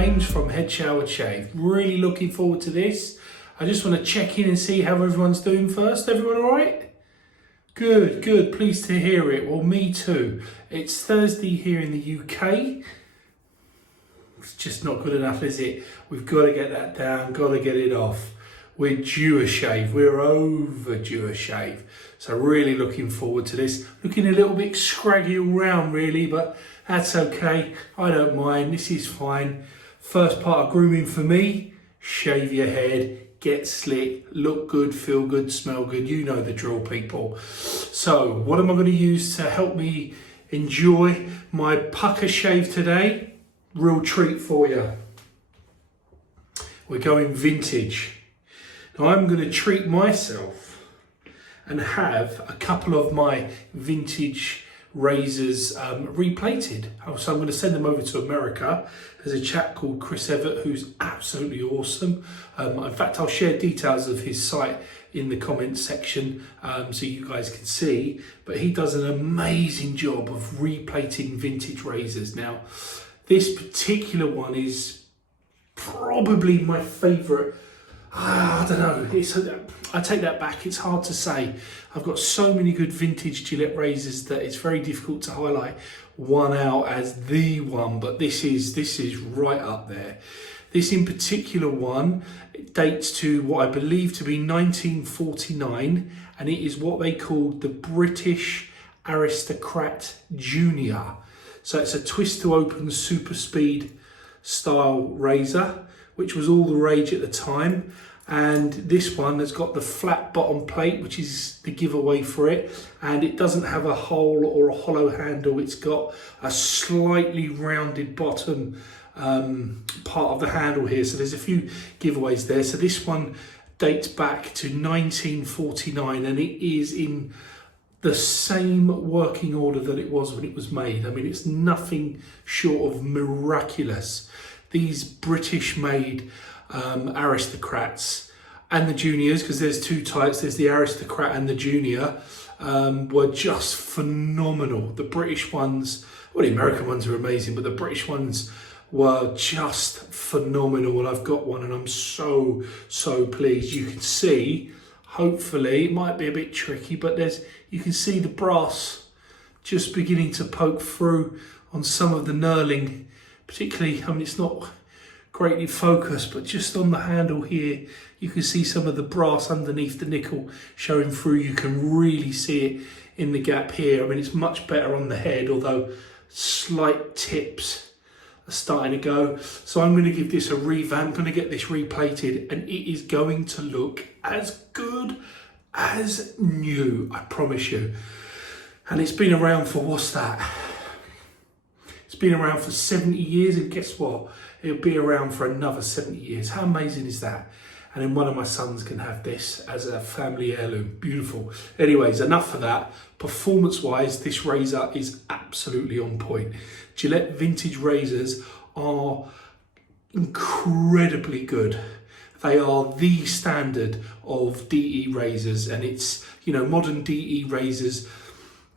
James from Head Shower Shave. Really looking forward to this. I just want to check in and see how everyone's doing first. Everyone all right? Good, good. Pleased to hear it. Well, me too. It's Thursday here in the UK. It's just not good enough, is it? We've got to get that down, got to get it off. We're due a shave. We're overdue a shave. So really looking forward to this. Looking a little bit scraggy all round really, but that's okay. I don't mind. This is fine. First part of grooming for me, shave your head, get slick, look good, feel good, smell good. You know the drill, people. So what am I going to use to help me enjoy my pucker shave today? Real treat for you. We're going vintage. Now I'm going to treat myself and have a couple of my vintage razors replated. So I'm going to send them over to America. There's a chap called Chris Everett who's absolutely awesome. In fact, I'll share details of his site in the comments section so you guys can see. But he does an amazing job of replating vintage razors. Now, this particular one is probably my favourite. I don't know, I take that back, it's hard to say. I've got so many good vintage Gillette razors that it's very difficult to highlight one out as the one, but this is right up there. This in particular one dates to what I believe to be 1949, and it is what they called the British Aristocrat Junior. So it's a twist to open super speed style razor, which was all the rage at the time. And this one has got the flat bottom plate, which is the giveaway for it. And it doesn't have a hole or a hollow handle. It's got a slightly rounded bottom part of the handle here. So there's a few giveaways there. So this one dates back to 1949 and it is in the same working order that it was when it was made. I mean, it's nothing short of miraculous. These British-made Aristocrats and the Juniors, because there's two types, there's the Aristocrat and the Junior, were just phenomenal. The British ones, well, the American ones are amazing, but the British ones were just phenomenal. And I've got one and I'm so pleased. You can see, hopefully, it might be a bit tricky, but you can see the brass just beginning to poke through on some of the knurling. Particularly, I mean, it's not greatly focused, but just on the handle here, you can see some of the brass underneath the nickel showing through. You can really see it in the gap here. I mean, it's much better on the head, although slight tips are starting to go. So I'm going to give this a revamp. I'm going to get this replated, and it is going to look as good as new, I promise you. And it's been around for, what's that? It's been around for 70 years, and guess what? It'll be around for another 70 years. How amazing is that? And then one of my sons can have this as a family heirloom. Beautiful. Anyways, enough of that. Performance-wise, this razor is absolutely on point. Gillette vintage razors are incredibly good. They are the standard of DE razors, and it's, you know, modern DE razors,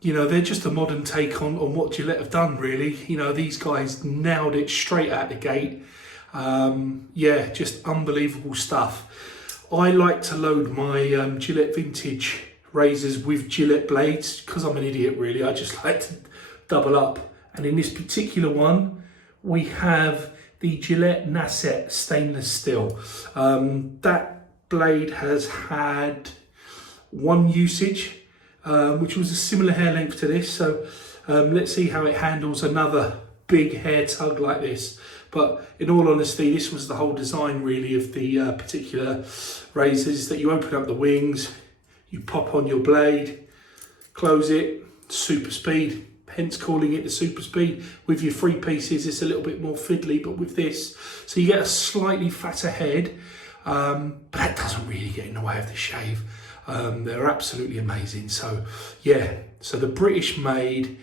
you know, they're just a modern take on what Gillette have done, really. You know, these guys nailed it straight out the gate. Yeah, just unbelievable stuff. I like to load my Gillette vintage razors with Gillette blades because I'm an idiot, really. I just like to double up. And in this particular one, we have the Gillette Nasset stainless steel. That blade has had one usage, which was a similar hair length to this. So let's see how it handles another big hair tug like this. But in all honesty, this was the whole design really of the particular razors, that you open up the wings, you pop on your blade, close it, super speed, hence calling it the super speed. With your free pieces, it's a little bit more fiddly, but with this, so you get a slightly fatter head, but that doesn't really get in the way of the shave. They're absolutely amazing. So yeah, so the British made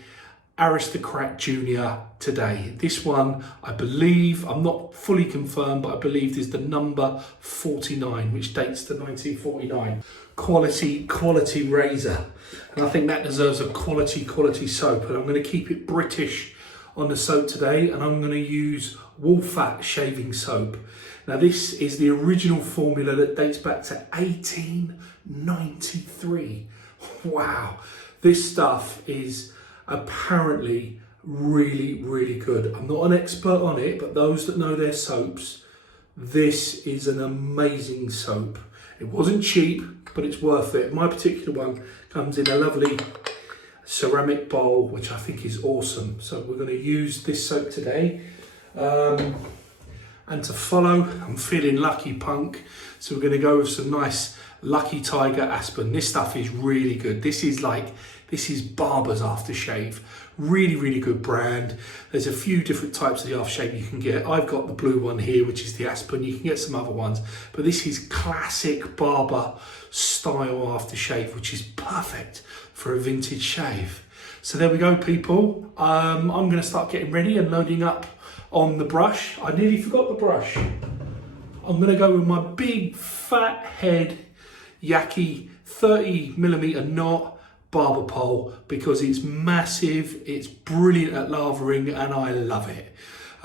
Aristocrat Junior today. This one, I believe, I'm not fully confirmed, but I believe is the number 49, which dates to 1949. Quality razor. And I think that deserves a quality soap. And I'm going to keep it British on the soap today, and I'm going to use wool fat shaving soap. Now this is the original formula that dates back to 1893. Wow, this stuff is apparently really, really good. I'm not an expert on it, but those that know their soaps, this is an amazing soap. It wasn't cheap, but it's worth it. My particular one comes in a lovely ceramic bowl, which I think is awesome. So we're going to use this soap today. And to follow, I'm feeling lucky punk. So we're going to go with some nice Lucky Tiger Aspen. This stuff is really good. This is Barber's aftershave. Really, really good brand. There's a few different types of the aftershave you can get. I've got the blue one here, which is the Aspen. You can get some other ones, but this is classic Barber style aftershave, which is perfect for a vintage shave. So there we go, people. I'm going to start getting ready and loading up on the brush. I nearly forgot the brush. I'm going to go with my big fat head Yaki 30mm knot barber pole because it's massive, it's brilliant at lavering, and I love it.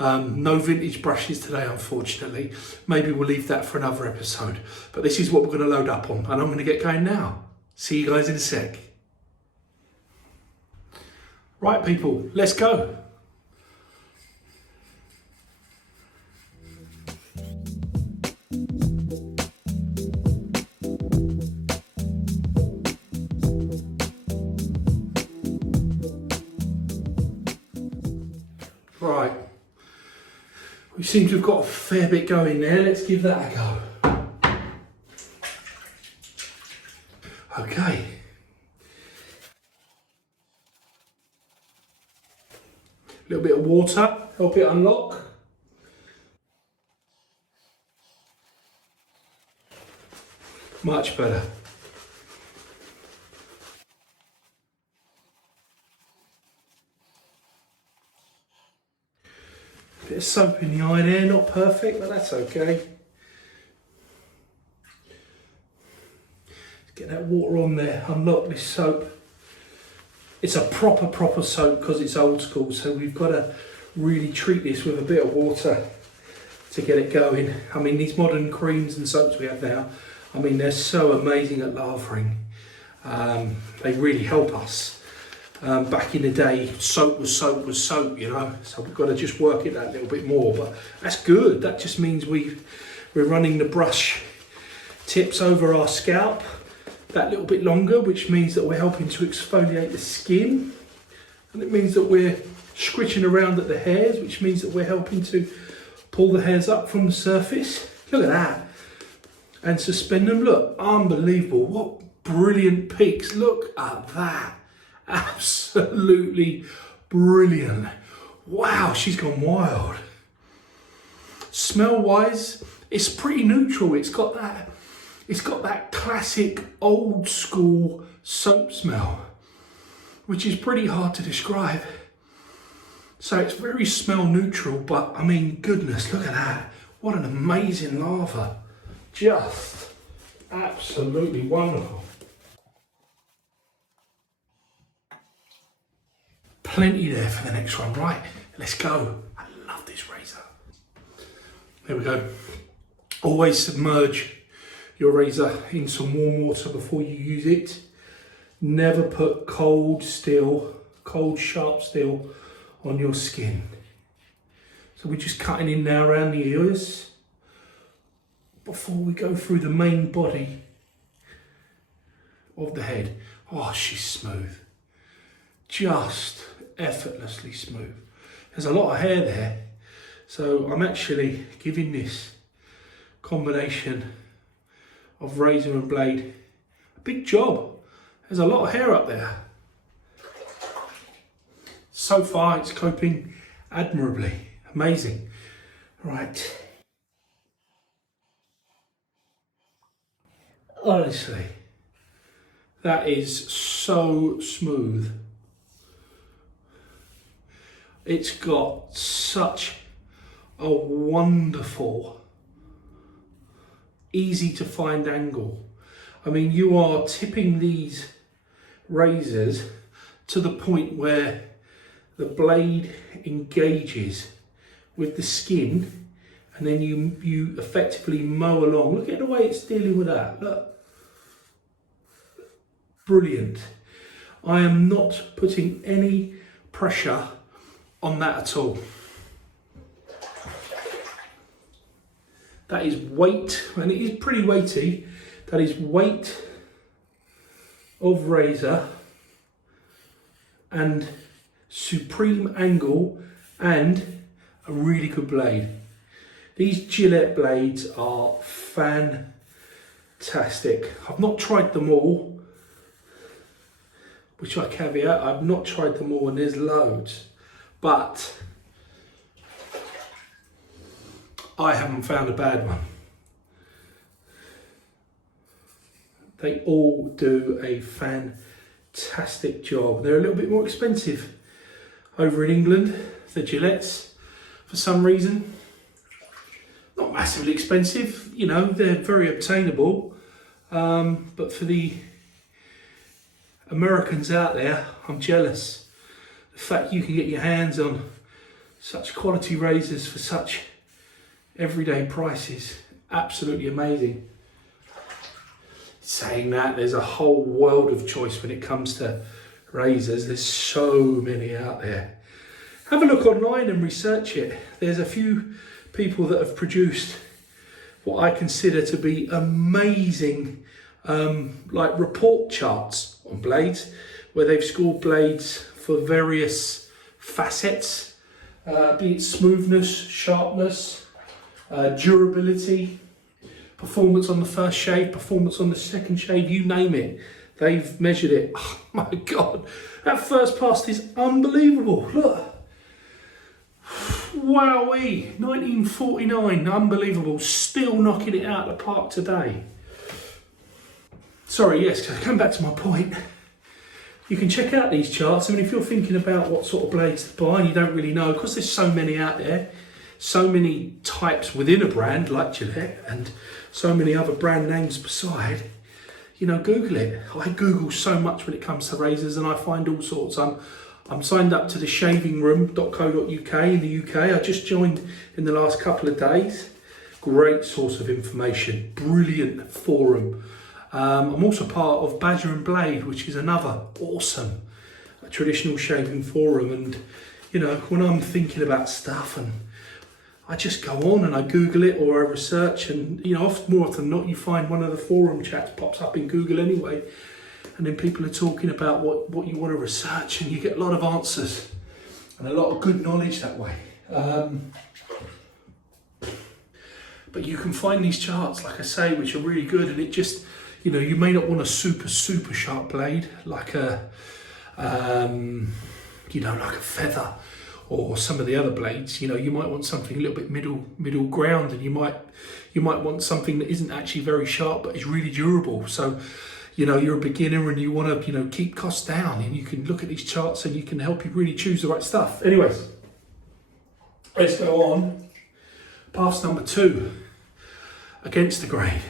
No vintage brushes today, unfortunately. Maybe we'll leave that for another episode. But this is what we're going to load up on, and I'm going to get going now. See you guys in a sec. Right, people, let's go. Right, we seem to have got a fair bit going there. Let's give that a go. Okay. A little bit of water, help it unlock. Much better. Bit of soap in the eye there, not perfect, but that's okay. Get that water on there, unlock this soap. It's a proper soap because it's old school, so we've got to really treat this with a bit of water to get it going. I mean, these modern creams and soaps we have now, I mean, they're so amazing at lavering. They really help us. Back in the day, soap was soap, you know, so we've got to just work it that little bit more, but that's good. That just means we're running the brush tips over our scalp that little bit longer, which means that we're helping to exfoliate the skin, and it means that we're scritching around at the hairs, which means that we're helping to pull the hairs up from the surface. Look at that, and suspend them. Look, unbelievable, what brilliant peaks. Look at that. Absolutely brilliant. Wow, she's gone wild. Smell wise, it's pretty neutral. It's got that classic old school soap smell, which is pretty hard to describe. So it's very smell neutral, but I mean, goodness, look at that. What an amazing lava. Just absolutely wonderful. Plenty there for the next one. Right, let's go. I love this razor. There we go. Always submerge your razor in some warm water before you use it. Never put cold sharp steel on your skin. So we're just cutting in now around the ears before we go through the main body of the head. Oh, she's smooth. Just effortlessly smooth. There's a lot of hair there, so I'm actually giving this combination of razor and blade a big job. There's a lot of hair up there. So far it's coping admirably. Amazing. Right. Honestly, that is so smooth. It's got such a wonderful, easy to find angle. I mean, you are tipping these razors to the point where the blade engages with the skin, and then you effectively mow along. Look at the way it's dealing with that. Look. Brilliant. I am not putting any pressure on that at all. That is weight, and it is pretty weighty. That is weight of razor and supreme angle and a really good blade. These Gillette blades are fantastic. I've not tried them all, which I caveat, I've not tried them all, and there's loads, but I haven't found a bad one. They all do a fantastic job. They're a little bit more expensive over in England, the Gillettes, for some reason. Not massively expensive, you know, they're very obtainable. But for the Americans out there, I'm jealous. The fact you can get your hands on such quality razors for such everyday prices, absolutely amazing. Saying that, there's a whole world of choice when it comes to razors. There's so many out there. Have a look online and research it. There's a few people that have produced what I consider to be amazing like report charts on blades, where they've scored blades for various facets, be it smoothness, sharpness, durability, performance on the first shave, performance on the second shave, you name it. They've measured it. Oh my God, that first pass is unbelievable. Look. Wowee, 1949, unbelievable, still knocking it out of the park today. Sorry, yes, come back to my point. You can check out these charts. I mean, if you're thinking about what sort of blades to buy and you don't really know, because there's so many out there, so many types within a brand like Gillette and so many other brand names beside, you know, Google it. I Google so much when it comes to razors and I find all sorts. I'm signed up to the shavingroom.co.uk in the UK. I just joined in the last couple of days. Great source of information, brilliant forum. I'm also part of Badger and Blade, which is another awesome traditional shaving forum. And, you know, when I'm thinking about stuff and I just go on and I Google it or I research, and, you know, more often than not, you find one of the forum chats pops up in Google anyway. And then people are talking about what you want to research, and you get a lot of answers and a lot of good knowledge that way. But you can find these charts, like I say, which are really good, and it just, you know, you may not want a super sharp blade like a, you know, like a feather or some of the other blades. You know, you might want something a little bit middle ground, and you might want something that isn't actually very sharp but is really durable. So, you know, you're a beginner and you want to, you know, keep costs down, and you can look at these charts and you can help you really choose the right stuff. Anyways, let's go on. Pass number 2, against the grain.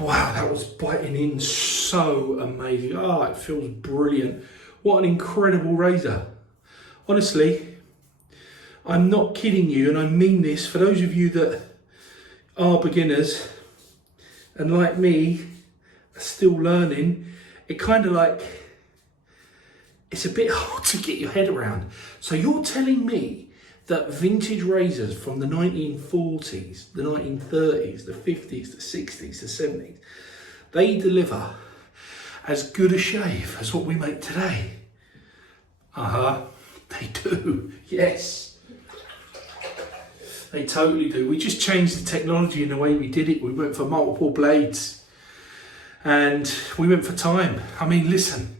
Wow, that was biting in so amazing. Oh, it feels brilliant. What an incredible razor. Honestly, I'm not kidding you, and I mean this. For those of you that are beginners and like me are still learning, it kind of like, it's a bit hard to get your head around. So you're telling me that vintage razors from the 1940s, the 1930s, the 50s, the 60s, the 70s, they deliver as good a shave as what we make today? They do, yes. They totally do. We just changed the technology in the way we did it. We went for multiple blades and we went for time. I mean, listen,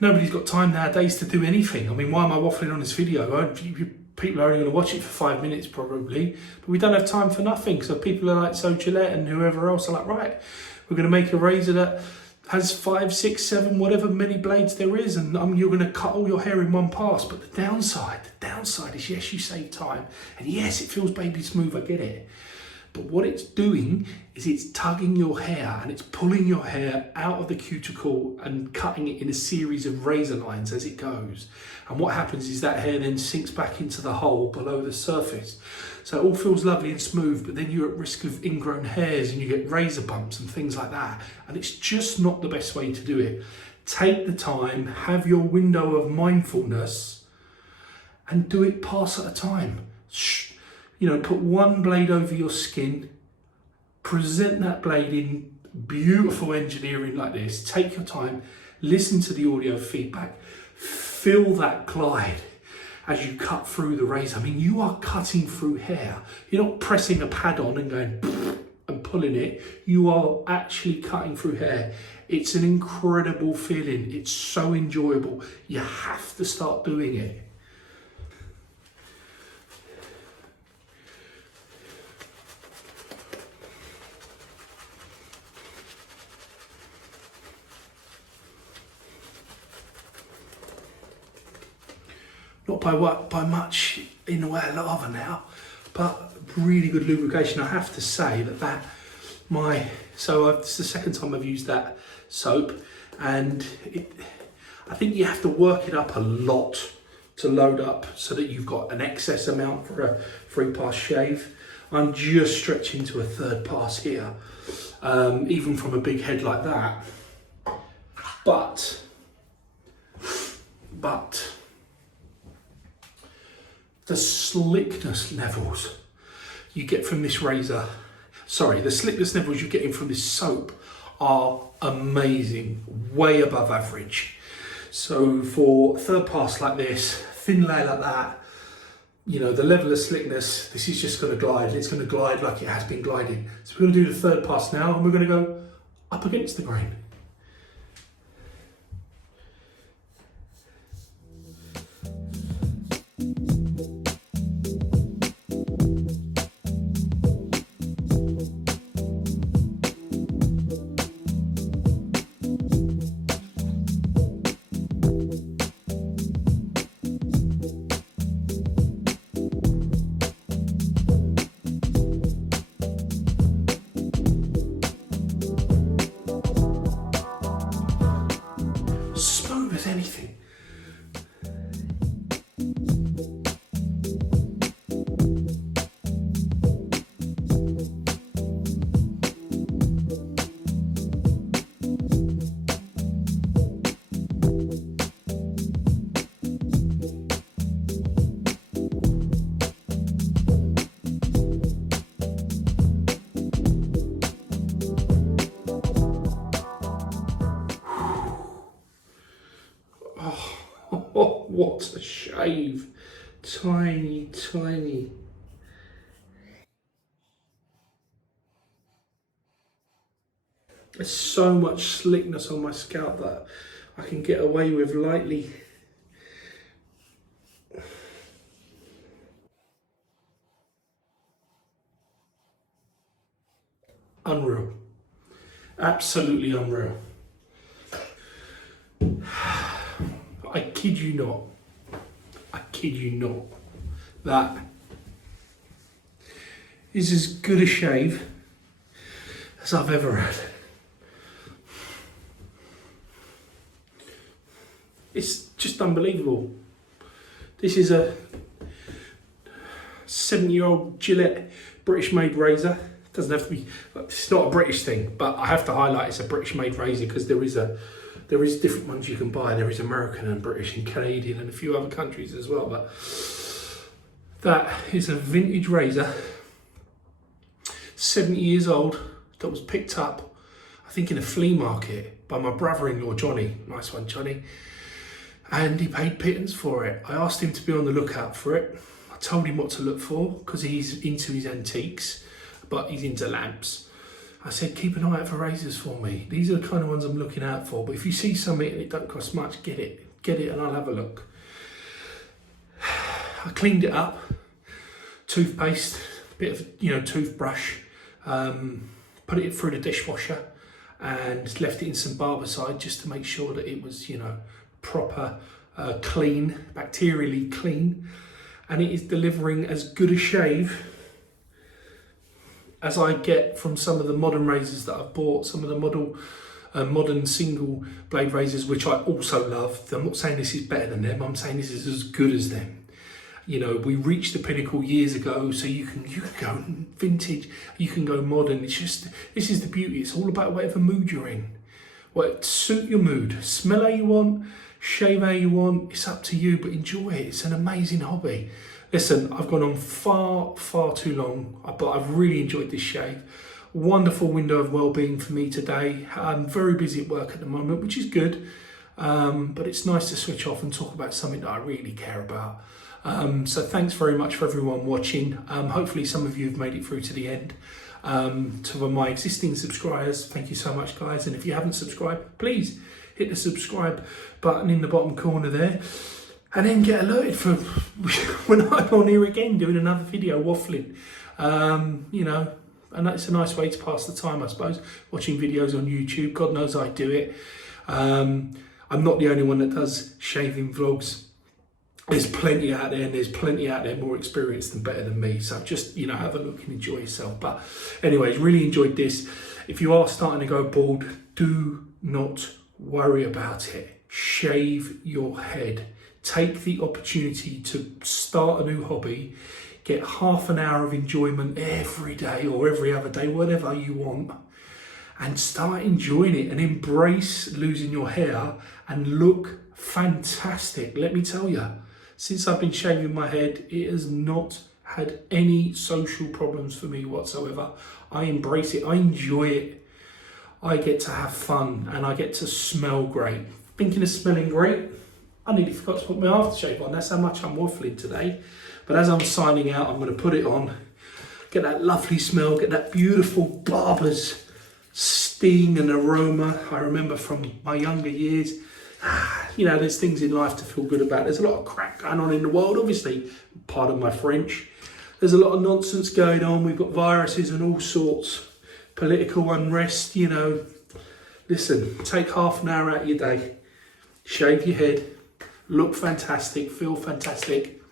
nobody's got time nowadays to do anything. I mean, why am I waffling on this video? People are only going to watch it for 5 minutes probably, but we don't have time for nothing. So people are like, so Gillette and whoever else are like, right, we're going to make a razor that has 5, 6, 7, whatever many blades there is, and you're going to cut all your hair in one pass. But the downside is, yes, you save time, and yes, it feels baby smooth, I get it. But what it's doing is it's tugging your hair and it's pulling your hair out of the cuticle and cutting it in a series of razor lines as it goes. And what happens is that hair then sinks back into the hole below the surface. So it all feels lovely and smooth, but then you're at risk of ingrown hairs and you get razor bumps and things like that. And it's just not the best way to do it. Take the time, have your window of mindfulness and do it pass at a time. You know, put one blade over your skin, present that blade in beautiful engineering like this, take your time, listen to the audio feedback, feel that glide as you cut through the razor. I mean, you are cutting through hair. You're not pressing a pad on and going and pulling it. You are actually cutting through hair. It's an incredible feeling. It's so enjoyable. You have to start doing it. Not by much in the way of lava now, but really good lubrication. I have to say it's the second time I've used that soap, and I think you have to work it up a lot to load up so that you've got an excess amount for a 3-pass shave. I'm just stretching to a 3rd pass here, even from a big head like that. But the slickness levels you get from this razor, the slickness levels you're getting from this soap are amazing, way above average. So for 3rd pass like this, thin layer like that, you know, the level of slickness, this is just going to glide. It's going to glide like it has been gliding. So we're going to do the 3rd pass now, and we're going to go up against the grain. Smooth as anything. Oh, what a shave. Tiny, tiny. There's so much slickness on my scalp that I can get away with lightly. Unreal. Absolutely unreal. I kid you not. That is as good a shave as I've ever had. It's just unbelievable. This is a 7-year-old Gillette British-made razor. It doesn't have to be, it's not a British thing, but I have to highlight it's a British-made razor because there is different ones you can buy. There is American and British and Canadian and a few other countries as well. But that is a vintage razor, 70 years old, that was picked up, I think, in a flea market by my brother-in-law, Johnny. Nice one, Johnny. And he paid pittance for it. I asked him to be on the lookout for it. I told him what to look for because he's into his antiques, but he's into lamps. I said, keep an eye out for razors for me. These are the kind of ones I'm looking out for. But if you see something and it don't cost much, get it and I'll have a look. I cleaned it up, toothpaste, bit of toothbrush, put it through the dishwasher and left it in some Barbicide just to make sure that it was proper, clean, bacterially clean, and it is delivering as good a shave as I get from some of the modern razors that I've bought, some of the modern single blade razors, which I also love. I'm not saying this is better than them, I'm saying this is as good as them. We reached the pinnacle years ago, so you can go vintage, you can go modern. It's just, this is the beauty. It's all about whatever mood you're in. What suit your mood. Smell how you want, shave how you want. It's up to you, but enjoy it. It's an amazing hobby. Listen, I've gone on far, far too long, but I've really enjoyed this shave. Wonderful window of well-being for me today. I'm very busy at work at the moment, which is good, but it's nice to switch off and talk about something that I really care about. So thanks very much for everyone watching. Hopefully some of you have made it through to the end. To my existing subscribers, thank you so much, guys. And if you haven't subscribed, please hit the subscribe button in the bottom corner there. And then get alerted for when I'm on here again doing another video waffling. And that's a nice way to pass the time, I suppose, watching videos on YouTube. God knows I do it. I'm not the only one that does shaving vlogs. There's plenty out there, and there's plenty out there more experienced and better than me. So just, have a look and enjoy yourself. But anyways, really enjoyed this. If you are starting to go bald, do not worry about it. Shave your head. Take the opportunity to start a new hobby. Get half an hour of enjoyment every day or every other day, whatever you want. And start enjoying it and embrace losing your hair and look fantastic. Let me tell you, since I've been shaving my head, it has not had any social problems for me whatsoever. I embrace it, I enjoy it. I get to have fun and I get to smell great. Thinking of smelling great, I nearly forgot to put my aftershave on. That's how much I'm waffling today. But as I'm signing out, I'm going to put it on, get that lovely smell, get that beautiful barber's sting and aroma I remember from my younger years. There's things in life to feel good about. There's a lot of crap going on in the world, obviously, pardon my French. There's a lot of nonsense going on. We've got viruses and all sorts, political unrest, Listen, take half an hour out of your day, shave your head, look fantastic, feel fantastic.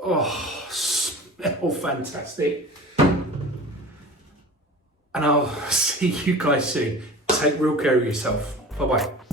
Oh, smell fantastic. And I'll see you guys soon. Take real care of yourself. Bye-bye.